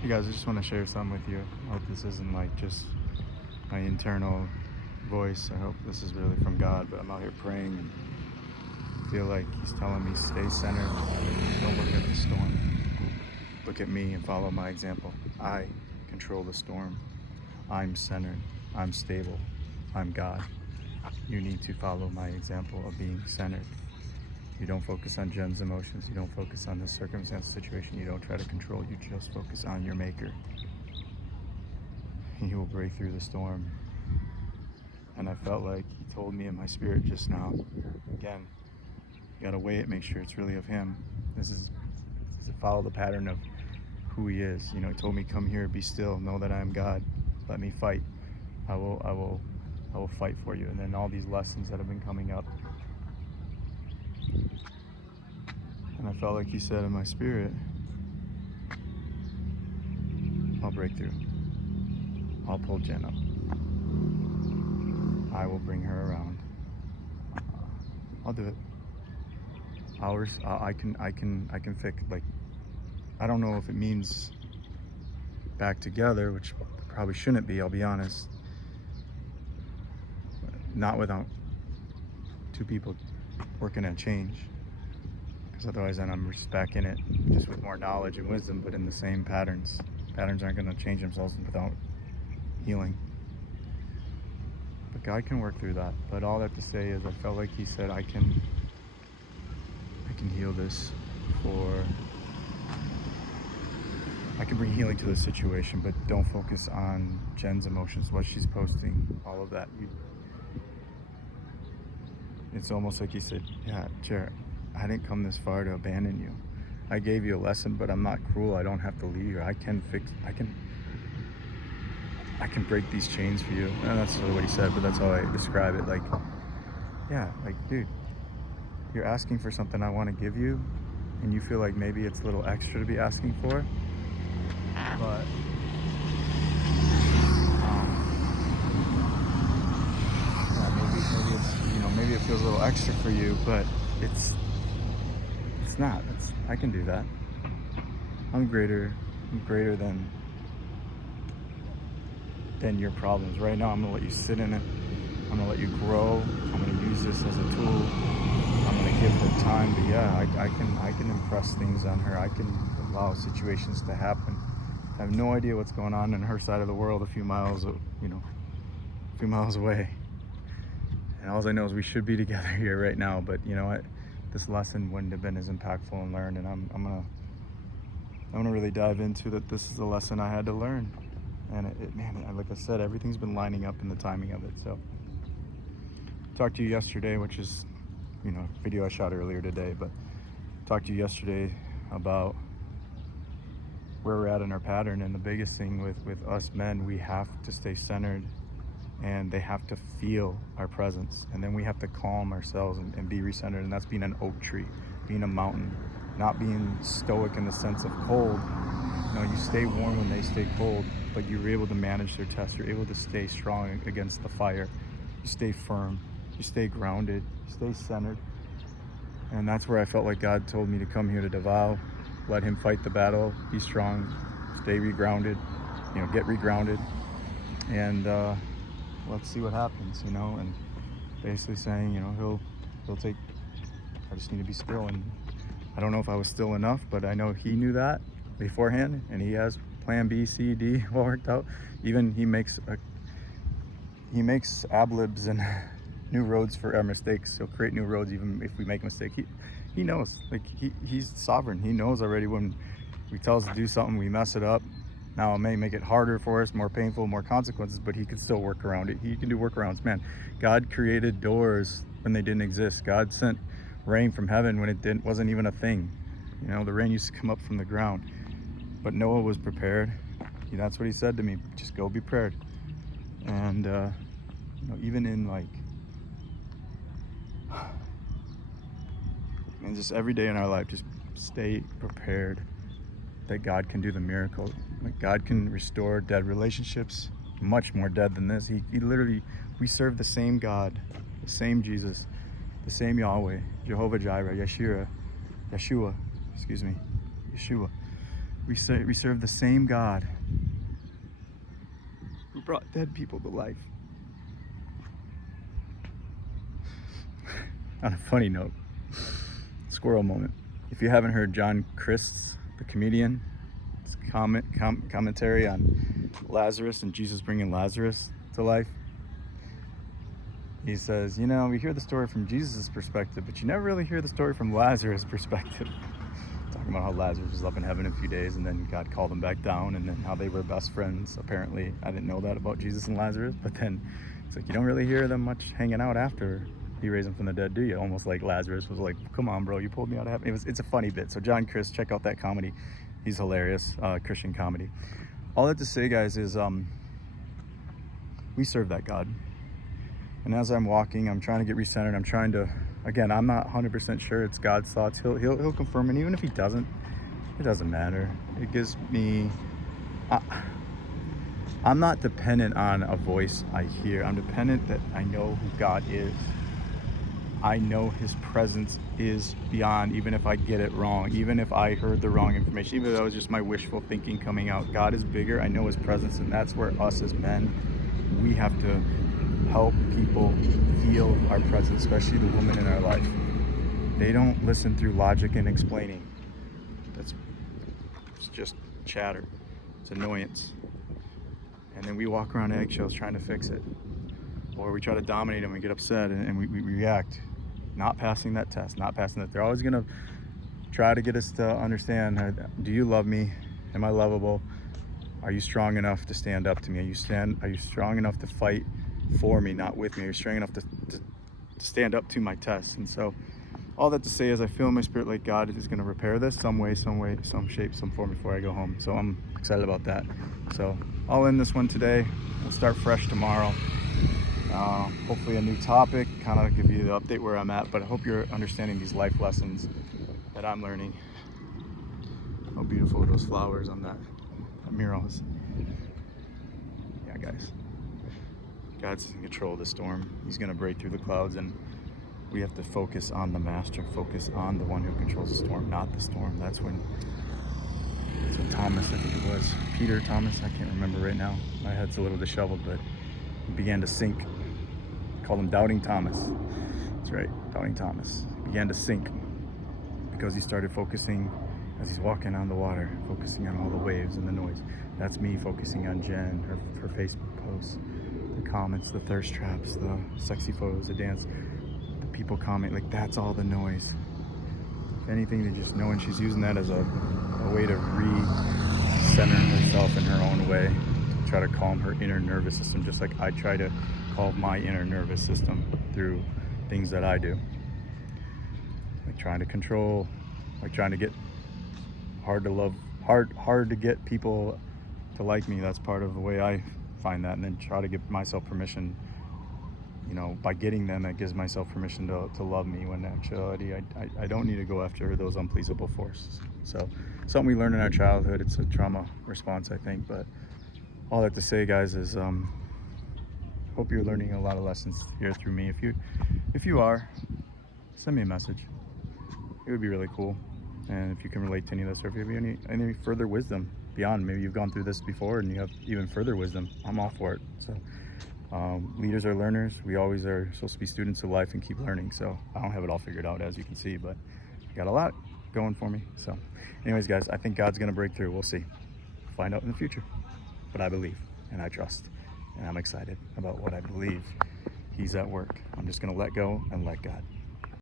Hey guys, I just want to share something with you. I hope this isn't like just my internal voice. I hope this is really from God, but I'm out here praying and feel like He's telling me stay centered. Don't look at the storm. Look at me and follow my example. I control the storm. I'm centered. I'm stable. I'm God. You need to follow my example of being centered. You don't focus on Jen's emotions. You don't focus on the circumstance, situation. You don't try to control. You just focus on your maker. He will break through the storm. And I felt like he told me in my spirit just now, again, you gotta weigh it, make sure it's really of him. This is to follow the pattern of who he is. He told me, come here, be still, know that I am God. Let me fight. I will fight for you. And then all these lessons that have been coming up. And I felt like he said in my spirit, I'll break through. I'll pull Jen up. I will bring her around. I'll do it. I can fix, like, I don't know if it means back together, which probably shouldn't be, I'll be honest. Not without two people working at change, because otherwise then I'm just back in it, just with more knowledge and wisdom, but in the same patterns. Patterns aren't going to change themselves without healing. But God can work through that. But all that to say is I felt like he said I can heal this I can bring healing to the situation, but don't focus on Jen's emotions, what she's posting, all of that. It's almost like he said, yeah, Jared, I didn't come this far to abandon you. I gave you a lesson, but I'm not cruel. I don't have to leave you. I can break these chains for you. And that's really what he said, but that's how I describe it. Like, yeah, like, dude, you're asking for something I want to give you, and you feel like maybe it's a little extra to be asking for, but yeah, maybe it's, maybe it feels a little extra for you, but it's not. I can do that. I'm greater than your problems. Right now, I'm gonna let you sit in it. I'm gonna let you grow. I'm gonna use this as a tool. I'm gonna give her time. But yeah, I can impress things on her. I can allow situations to happen. I have no idea what's going on in her side of the world, a few miles away. And all I know is we should be together here right now. But you know what? This lesson wouldn't have been as impactful and learned. And I'm gonna really dive into that. This is the lesson I had to learn. And man, like I said, everything's been lining up in the timing of it. So, talked to you yesterday, which is, video I shot earlier today, but talked to you yesterday about where we're at in our pattern. And the biggest thing with us men, we have to stay centered, and they have to feel our presence. And then we have to calm ourselves and be recentered. And that's being an oak tree, being a mountain, not being stoic in the sense of cold. You stay warm when they stay cold, but you're able to manage their tests. You're able to stay strong against the fire. You stay firm. You stay grounded. You stay centered. And that's where I felt like God told me to come here to Davao, let him fight the battle, be strong, stay regrounded, get regrounded. And let's see what happens, and basically saying, he'll take, I just need to be still. And I don't know if I was still enough, but I know he knew that beforehand, and he has plan B, C, D all worked out. Even he makes ad-libs and new roads for our mistakes. He'll create new roads even if we make a mistake. He knows, like he's sovereign. He knows already when we tell us to do something, we mess it up. Now it may make it harder for us, more painful, more consequences, but he can still work around it. He can do workarounds. Man, God created doors when they didn't exist. God sent rain from heaven when it wasn't even a thing. The rain used to come up from the ground. But Noah was prepared. That's what he said to me. Just go be prepared. And even in and just every day in our life, just stay prepared that God can do the miracle. Like God can restore dead relationships, much more dead than this. He literally, we serve the same God, the same Jesus, the same Yahweh, Jehovah Jireh, Yeshua. We serve the same God who brought dead people to life. On a funny note, squirrel moment. If you haven't heard John Christ's, the comedian, his commentary on Lazarus and Jesus bringing Lazarus to life, he says, we hear the story from Jesus' perspective, but you never really hear the story from Lazarus' perspective. Talking about how Lazarus was up in heaven a few days and then God called him back down, and then how they were best friends. Apparently, I didn't know that about Jesus and Lazarus, but then it's like you don't really hear them much hanging out after he raised him from the dead, do you? Almost like Lazarus was like, come on, bro, you pulled me out of heaven. It's a funny bit. So John Christ, check out that comedy. He's hilarious, Christian comedy. All that to say, guys, is we serve that God. And as I'm walking, I'm trying to get recentered. I'm trying to, again, I'm not 100% sure it's God's thoughts. He'll confirm, and even if he doesn't, it doesn't matter. It gives me, I'm not dependent on a voice I hear. I'm dependent that I know who God is. I know his presence is beyond, even if I get it wrong, even if I heard the wrong information, even if that was just my wishful thinking coming out. God is bigger. I know his presence, and that's where us as men, we have to help people feel our presence, especially the women in our life. They don't listen through logic and explaining. It's just chatter. It's annoyance. And then we walk around eggshells trying to fix it. Or we try to dominate them and get upset, and we react. Not passing that test, not passing that. They're always going to try to get us to understand, do you love me? Am I lovable? Are you strong enough to stand up to me? Are you strong enough to fight for me, not with me? Are you strong enough to stand up to my tests? And so all that to say is I feel in my spirit like God is going to repair this some way, some shape, some form before I go home. So I'm excited about that. So I'll end this one today. We'll start fresh tomorrow. Hopefully a new topic, kind of give you the update where I'm at, but I hope you're understanding these life lessons that I'm learning. How beautiful those flowers on that mural is. Yeah, guys. God's in control of the storm. He's going to break through the clouds, and we have to focus on the master, focus on the one who controls the storm, not the storm. That's when Thomas, I think it was, Peter Thomas, I can't remember right now. My head's a little disheveled, but he began to sink. Called him Doubting Thomas. That's right, Doubting Thomas. He began to sink because he started focusing as he's walking on the water, focusing on all the waves and the noise. That's me focusing on Jen, her Facebook posts, the comments, the thirst traps, the sexy photos, the dance, the people comment, like that's all the noise. If anything, to just knowing she's using that as a way to re-center herself in her own way, to try to calm her inner nervous system, just like I try to calm my inner nervous system through things that I do. Like trying to control, like trying to get hard to get people to like me. That's part of the way I find that, and then try to give myself permission, by getting them, it gives myself permission to love me, when in actuality I don't need to go after those unpleasable forces. So something we learn in our childhood. It's a trauma response, I think. But all that to say, guys, is hope you're learning a lot of lessons here through me. If you are, send me a message. It would be really cool. And if you can relate to any of this, or if you have any further wisdom beyond, maybe you've gone through this before and you have even further wisdom, I'm all for it. So leaders are learners. We always are supposed to be students of life and keep learning. So I don't have it all figured out, as you can see, but I got a lot going for me. So anyways, guys, I think God's going to break through. We'll see. Find out in the future. But I believe and I trust, and I'm excited about what I believe. He's at work. I'm just going to let go and let God.